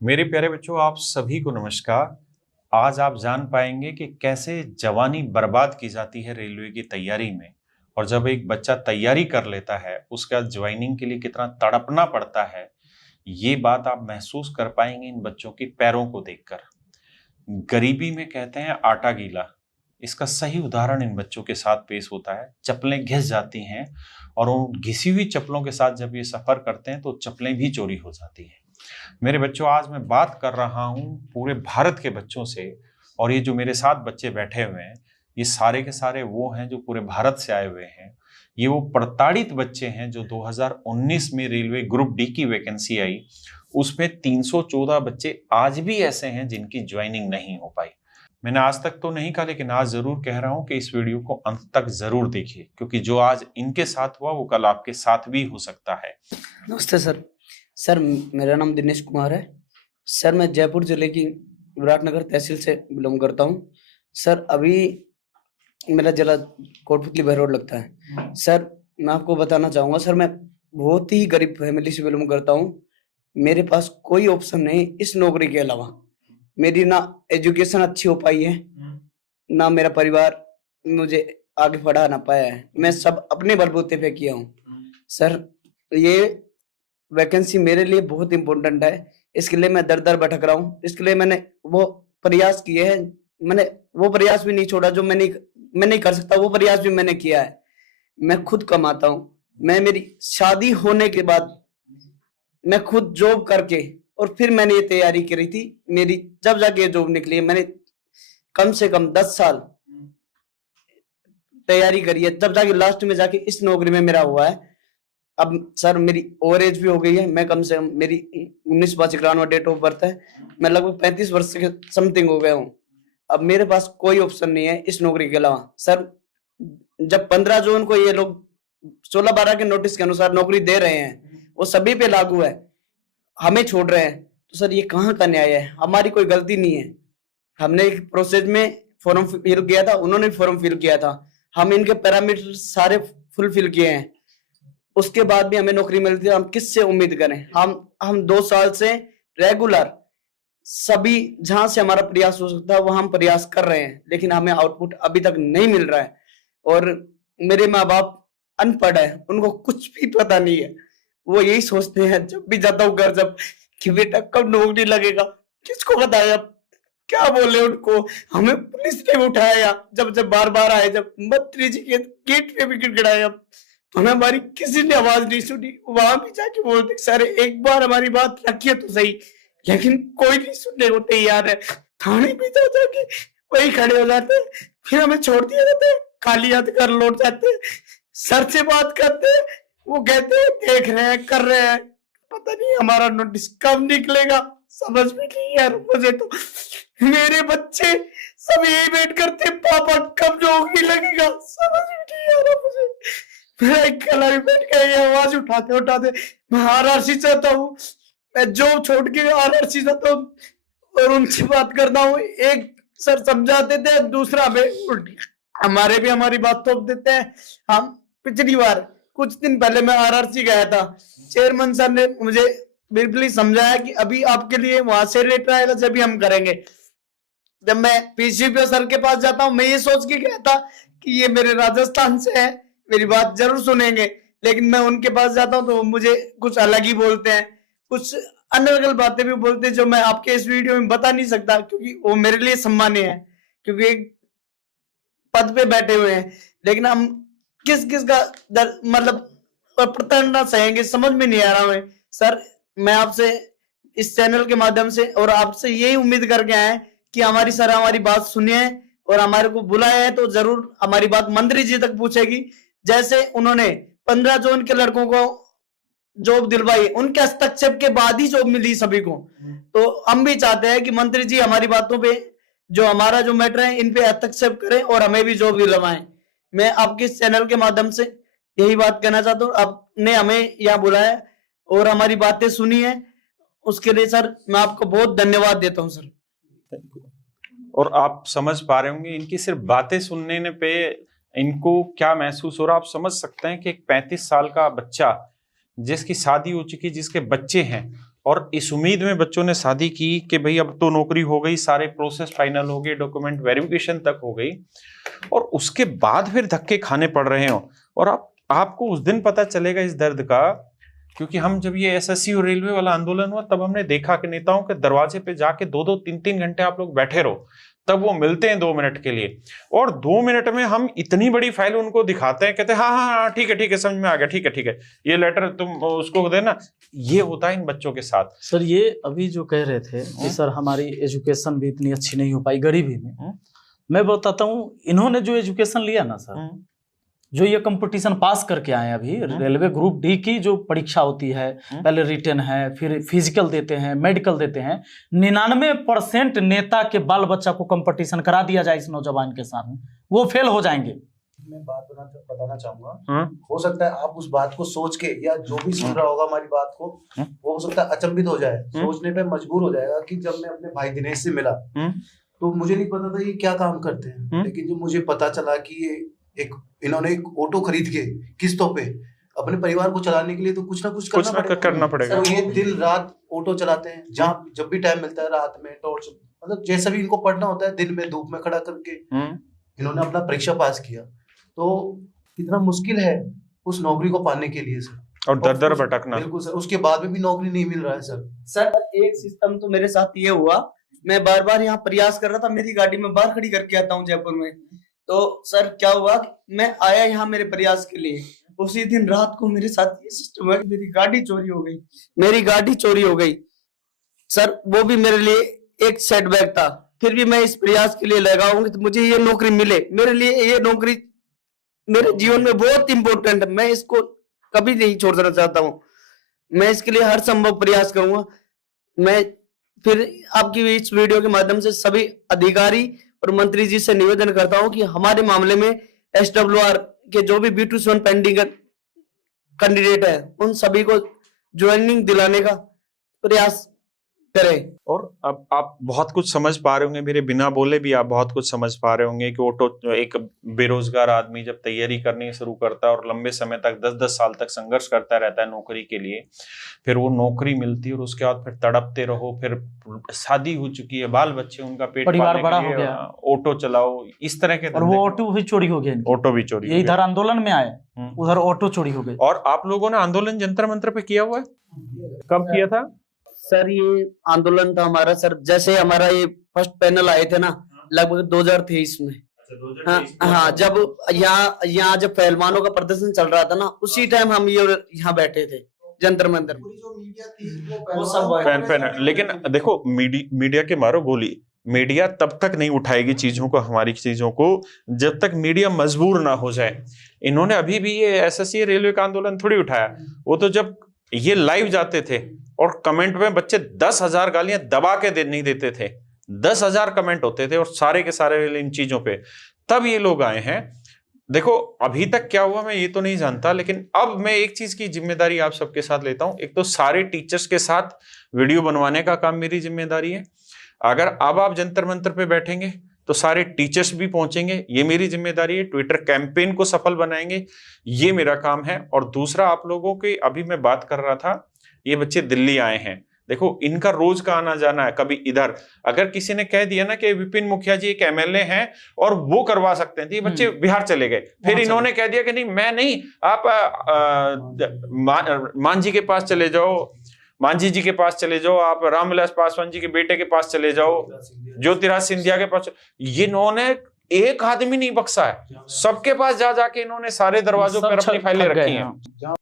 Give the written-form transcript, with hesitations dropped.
मेरे प्यारे बच्चों, आप सभी को नमस्कार। आज आप जान पाएंगे कि कैसे जवानी बर्बाद की जाती है रेलवे की तैयारी में, और जब एक बच्चा तैयारी कर लेता है उसके बाद ज्वाइनिंग के लिए कितना तड़पना पड़ता है। ये बात आप महसूस कर पाएंगे इन बच्चों के पैरों को देखकर। गरीबी में कहते हैं आटा गीला, इसका सही उदाहरण इन बच्चों के साथ पेश होता है। चप्पलें घिस जाती हैं और उन घिसी हुई चप्पलों के साथ जब ये सफर करते हैं तो चप्पलें भी चोरी हो जाती हैं। मेरे बच्चों, आज मैं बात कर रहा हूं पूरे भारत के बच्चों से, और ये जो मेरे साथ बच्चे बैठे हुए हैं ये सारे के सारे वो हैं जो पूरे भारत से आए हुए हैं। ये वो प्रताड़ित बच्चे हैं जो 2019 में रेलवे ग्रुप डी की वैकेंसी आई, उसमें 314 बच्चे आज भी ऐसे हैं जिनकी ज्वाइनिंग नहीं हो पाई। मैंने आज तक तो नहीं कहा, लेकिन आज जरूर कह रहा हूं कि इस वीडियो को अंत तक जरूर देखिए, क्योंकि जो आज इनके साथ हुआ वो कल आपके साथ भी हो सकता है। नमस्ते सर। सर मेरा नाम दिनेश कुमार है। सर मैं जयपुर जिले की विराटनगर तहसील से बिलोंग करता हूँ। सर अभी मेरा जिला कोटपुतली भैरोड लगता है। सर मैं आपको बताना चाहूँगा, सर मैं बहुत ही गरीब फैमिली से बिलोंग करता हूँ। मेरे पास कोई ऑप्शन नहीं इस नौकरी के अलावा। मेरी ना एजुकेशन अच्छी हो पाई है, ना मेरा परिवार मुझे आगे बढ़ा ना पाया है। मैं सब अपने बलबूते पे किया हूँ। सर ये वैकेंसी मेरे लिए बहुत इंपॉर्टेंट है, इसके लिए मैं दर दर भटक रहा हूँ। इसके लिए मैंने वो प्रयास किए हैं, मैंने वो प्रयास भी नहीं छोड़ा जो मैं नहीं कर सकता, वो प्रयास भी मैंने किया है। मैं खुद कमाता हूँ। मैं मेरी शादी होने के बाद मैं खुद जॉब करके और फिर मैंने ये तैयारी करी थी। मेरी जब जाके ये जॉब निकली है, मैंने कम से कम 10 साल तैयारी करी है, तब जाके लास्ट में जाके इस नौकरी में मेरा हुआ है। अब सर मेरी ओवर एज भी हो गई है। मैं कम से कम मेरी 19/5/91 डेट ऑफ बर्थ है। मैं लगभग 35 वर्ष के समथिंग हो गया हूँ। अब मेरे पास कोई ऑप्शन नहीं है इस नौकरी के अलावा। सर जब 15 जून को ये लोग 16/12 के नोटिस के अनुसार नौकरी दे रहे हैं, वो सभी पे लागू है, हमें छोड़ रहे हैं, तो सर ये कहाँ का न्याय है? हमारी कोई गलती नहीं है। हमने एक प्रोसेस में फॉर्म फिल किया था, उन्होंने फॉर्म फिल किया था, हम इनके पैरामीटर सारे फुलफिल किए हैं, उसके बाद भी हमें नौकरी मिलती है। हम किससे उम्मीद करें? हम 2 साल से रेगुलर सभी जहां से हमारा प्रयास हो सकता है वो हम प्रयास कर रहे हैं, लेकिन हमें आउटपुट अभी तक नहीं मिल रहा है। और मेरे माँ बाप अनपढ़ है, उनको कुछ भी पता नहीं है। वो यही सोचते हैं जब भी जाता हूँ घर, जब कि बेटा कब नौकरी लगेगा, किसको बताया, क्या बोले उनको। हमें पुलिस ने उठाया, जब जब बार बार आए, जब मंत्री जी के गेट पे भी गिड़गिड़ाया, तो हमें हमारी किसी ने आवाज नहीं सुनी। वहां भी जाके बोलते सर एक बार हमारी बात रखिए तो सही, लेकिन कोई नहीं सुनने को तैयार है। थाने भी जाके वही खड़े हो जाते, फिर हमें छोड़ दिया जाता है, खाली हाथ घर लौट जाते। सर से बात करते, वो कहते हैं देख रहे हैं, कर रहे हैं, पता नहीं हमारा नोटिस कब निकलेगा, समझ में नहीं यार मुझे तो। मेरे बच्चे सब यही वेट करते, पापा कब नौकरी लगेगा, समझ में नहीं आ रहा मुझे। मेरा एक कला भी बैठ गया, ये आवाज उठाते उठाते मैं आरआरसी चाहता हूँ, मैं जॉब छोड़ के आरआरसी चाहता हूँ और उनसे बात करता हूँ। एक सर समझाते थे, दूसरा हमें हमारे भी हमारी बात थोप देते हैं। हम पिछली बार कुछ दिन पहले मैं आरआरसी गया था, चेयरमैन सर ने मुझे बिल्कुल समझाया कि अभी आपके लिए वहां से लेटर आएगा जब भी हम करेंगे। जब मैं पीसीपीओ सर के पास जाता हूँ, मैं ये सोच के गया था कि ये मेरे राजस्थान से है, मेरी बात जरूर सुनेंगे, लेकिन मैं उनके पास जाता हूँ तो वो मुझे कुछ अलग ही बोलते हैं, कुछ अनर्गल बातें भी बोलते हैं जो मैं आपके इस वीडियो में बता नहीं सकता, क्योंकि वो मेरे लिए सम्मानीय है, क्योंकि एक पद पे बैठे हुए हैं। लेकिन हम किस किस का मतलब प्रताड़ना सहेंगे, समझ में नहीं आ रहा है। सर मैं आपसे इस चैनल के माध्यम से और आपसे यही उम्मीद करके आए कि हमारी सर हमारी बात सुनिए और हमारे को बुलाया है तो जरूर हमारी बात मंत्री जी तक पूछेगी। जैसे उन्होंने 15 जून के लड़कों को जॉब दिलवाई, उनके हस्तक्षेप के बाद ही जॉब मिली सभी को, तो हम भी चाहते हैं कि मंत्री जी हमारी बातों पे, जो हमारा जो मैटर है, इन पे हस्तक्षेप करें और हमें भी जॉब दिलवाएं। मैं आपके इस चैनल के माध्यम से यही बात कहना चाहता हूँ। आपने हमें यहाँ बुलाया और हमारी बातें सुनी है, उसके लिए सर मैं आपको बहुत धन्यवाद देता हूँ सर। और आप समझ पा रहे होंगे इनकी सिर्फ बातें सुनने पे इनको क्या महसूस हो रहा, आप समझ सकते हैं कि एक 35 साल का बच्चा जिसकी शादी हो चुकी, जिसके बच्चे हैं, और इस उम्मीद में बच्चों ने शादी की कि भाई अब तो नौकरी हो गई, सारे प्रोसेस फाइनल हो गए, डॉक्यूमेंट वेरिफिकेशन तक हो गई, और उसके बाद फिर धक्के खाने पड़ रहे हो। और आपको उस दिन पता चलेगा इस दर्द का, क्योंकि हम जब ये एसएससी और रेलवे वाला आंदोलन हुआ तब हमने देखा कि नेताओं के दरवाजे पे जाके 2-2, 3-3 घंटे आप लोग बैठे रहो, तब वो मिलते हैं 2 मिनट के लिए, और 2 मिनट में हम इतनी बड़ी फाइल उनको दिखाते हैं, कहते हैं हाँ हाँ हाँ ठीक है समझ में आ गया, ठीक है ये लेटर तुम उसको देना। ये होता है इन बच्चों के साथ। सर ये अभी जो कह रहे थे कि सर हमारी एजुकेशन भी इतनी अच्छी नहीं हो पाई गरीबी में, मैं बताता हूँ इन्होंने जो एजुकेशन लिया ना सर, जो ये कंपटीशन पास करके आए अभी, रेलवे ग्रुप डी की जो परीक्षा होती है, पहले रिटन है, फिर फिजिकल देते हैं, मेडिकल देते हैं, 99% नेता के बाल बच्चा को कंपटीशन करा दिया जाए इस नौजवान के सामने, वो फेल हो जाएंगे। मैं बात बताना चाहूंगा, हो सकता है आप उस बात को सोच के, या जो भी सुन रहा होगा हमारी बात को, वो हो सकता है अचंभित हो जाए, सोचने पे मजबूर हो जाएगा कि जब मैं अपने भाई दिनेश से मिला तो मुझे नहीं पता था ये क्या काम करते हैं, लेकिन जब मुझे पता चला कि ये इन्होंने एक ऑटो खरीद के किस्तों पे अपने परिवार को चलाने के लिए तो कुछ ना कुछ करना पड़ेगा। तो ये दिन रात ऑटो चलाते हैं, जहाँ जब भी टाइम मिलता है रात में टॉर्च, मतलब जैसा भी इनको पढ़ना होता है, दिन में धूप में खड़ा करके इन्होंने अपना परीक्षा पास किया। तो कितना मुश्किल है उस नौकरी को पाने के लिए सर, और दर भटकना। बिल्कुल सर, उसके बाद में भी नौकरी नहीं मिल रहा है सर एक सिस्टम तो मेरे साथ ये हुआ, मैं बार बार यहाँ प्रयास कर रहा था, मेरी गाड़ी में बाहर खड़ी करके आता हूँ जयपुर में, तो सर क्या हुआ, मैं आया यहाँ मेरे प्रयास के लिए, उसी दिन रात को मेरे साथ ये सिस्टम है कि मेरी गाड़ी चोरी हो गई सर। वो भी मेरे लिए एक सेटबैक था, फिर भी मैं इस प्रयास के लिए लगा हूँ कि मुझे ये नौकरी मिले। मेरे लिए ये नौकरी मेरे जीवन में बहुत इंपॉर्टेंट है, मैं इसको कभी नहीं छोड़ना चाहता हूँ, मैं इसके लिए हर संभव प्रयास करूंगा। मैं फिर आपकी इस वीडियो के माध्यम से सभी अधिकारी और मंत्री जी से निवेदन करता हूं कि हमारे मामले में SWR के जो भी B2C1 पेंडिंग कैंडिडेट है उन सभी को ज्वाइनिंग दिलाने का प्रयास करें। और अब आप बहुत कुछ समझ पा रहे होंगे, मेरे बिना बोले भी आप बहुत कुछ समझ पा रहे होंगे कि ऑटो एक बेरोजगार आदमी जब तैयारी करनी शुरू करता है और लंबे समय तक 10-10 साल तक संघर्ष करता रहता है नौकरी के लिए, फिर वो नौकरी मिलती है और उसके बाद फिर तड़पते रहो, फिर शादी हो चुकी है, बाल बच्चे, उनका पेट परिवार बड़ा हो गया, ऑटो चलाओ, इस तरह के, और वो ऑटो भी चोरी हो गया, ऑटो भी चोरी, ये इधर आंदोलन में आए, उधर ऑटो चोरी हो गई। और आप लोगों ने आंदोलन जंतर मंतर पे किया हुआ है? कब किया था सर? ये आंदोलन था हमारा सर, जैसे हमारा ये फर्स्ट पैनल आए थे ना, लगभग 2023 में। हाँ, जब यहाँ जब पहलवानों का प्रदर्शन चल रहा था ना, उसी टाइम हम ये यहाँ बैठे थे जंतर मंतर। वो सब लेकिन देखो, मीडिया के मारो गोली, मीडिया तब तक नहीं उठाएगी चीजों को, हमारी चीजों को, जब तक मीडिया मजबूर ना हो जाए। इन्होंने अभी भी ये एसएससी रेलवे का आंदोलन थोड़ी उठाया, वो तो जब ये लाइव जाते थे और कमेंट में बच्चे 10,000 गालियां दबा के नहीं देते थे, 10,000 कमेंट होते थे और सारे के सारे इन चीजों पे, तब ये लोग आए हैं। देखो अभी तक क्या हुआ मैं ये तो नहीं जानता, लेकिन अब मैं एक चीज की जिम्मेदारी आप सबके साथ लेता हूं। एक तो सारे टीचर्स के साथ वीडियो बनवाने का काम मेरी जिम्मेदारी है। अगर अब आप जंतर मंतर पे बैठेंगे तो सारे टीचर्स भी पहुंचेंगे, ये मेरी जिम्मेदारी है। ट्विटर कैंपेन को सफल बनाएंगे, ये मेरा काम है। और दूसरा, आप लोगों की, अभी मैं बात कर रहा था, ये बच्चे दिल्ली आए हैं, देखो इनका रोज का आना जाना है, कभी इधर, अगर किसी ने कह दिया ना कि विपिन मुखिया जी एक MLA हैं और वो करवा सकते हैं, तो ये बच्चे बिहार चले गए। फिर इन्होंने कह दिया कि नहीं मैं नहीं, आप मांझी के पास चले जाओ, मांझी जी के पास चले जाओ, आप रामविलास पासवान जी के बेटे के पास चले जाओ, ज्योतिराज सिंधिया के पास। ये इन्होंने एक आदमी नहीं बख्शा है, सबके पास जा जाके इन्होंने सारे दरवाजों पर अपनी फाइलें रखी हैं।